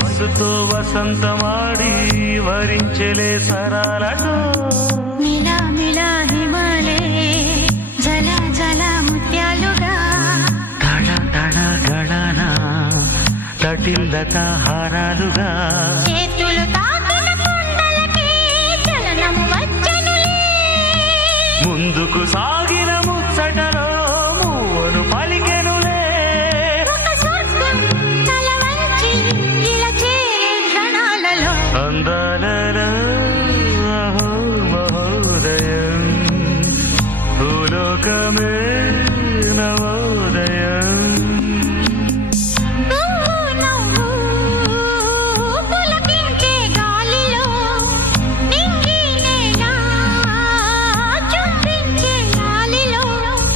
వయస్సుతో వసంతమాడి వరించెలే సరాలతో మిలా మిలా హిమాలే జల జల ముత్యాలుగా తడ తడ గళన తటిల్లత హారాలుగా చేతులు తాకిన కొండలకే చలనము వచ్చెనులే ముందుకు సాగిన ముచ్చటలో మూవను పలికెనులే ఒక స్వర్గం తల వంచి ఇలా చేరే క్షణాలలో అందాలలో అహో మహోదయం భూలోకమే